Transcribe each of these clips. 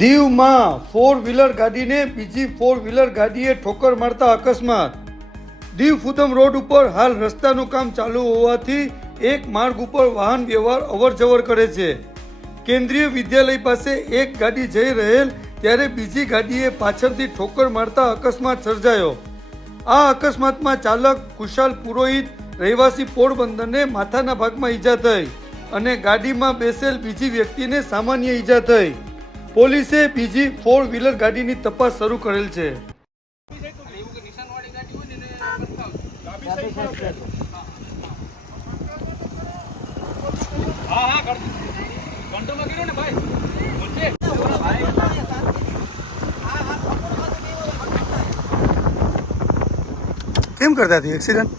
દીવમાં 4 વ્હીલર ગાડીને બીજી 4 વ્હીલર ગાડીએ ઠોકર મારતા અકસ્માત। દીવ ફુદમ રોડ ઉપર હાલ રસ્તાનું કામ ચાલુ હોવાથી એક માર્ગ ઉપર વાહન વ્યવહાર અવરજવર કરે છે। કેન્દ્રીય વિદ્યાલય પાસે એક ગાડી જઈ રહેલ ત્યારે બીજી ગાડીએ પાછળથી ઠોકર મારતા અકસ્માત સર્જાયો। આ અકસ્માતમાં ચાલક કુશાલ પુરોહિત રહેવાસી પોરબંદરને માથાના ભાગમાં ઈજા થઈ અને ગાડીમાં બેસેલ બીજી વ્યક્તિને સામાન્ય ઈજા થઈ। પોલીસે બીજી 4 વ્હીલર ગાડીની તપાસ શરૂ કરેલ છે। કેમ કરતા હતી એક્સિડન્ટ?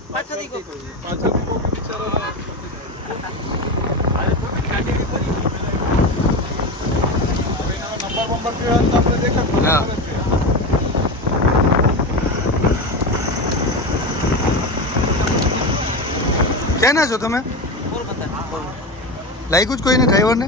ક્યાંના છો તમે? લાગ્યું જ કોઈને ડ્રાઈવરને?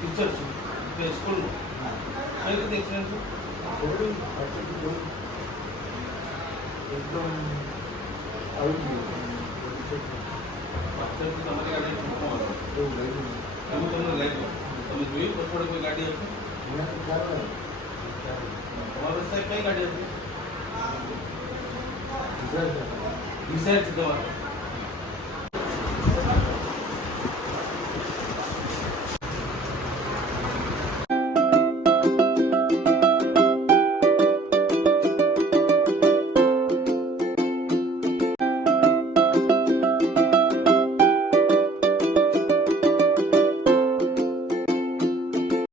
टीचर स्कूल में कई રીતે એક્સિડન્ટ એકદમ આવી ગયું તમારી ગાડી ઠોકવામાં એવું લાગ્યું તમે તમને લાગ્યું તમે જોયું પછવાડે કોઈ ગાડી હતી મને ખ્યાલ તમારા રસ્તે કઈ ગાડી હતી નથી ડિસાઇડ છે તમારે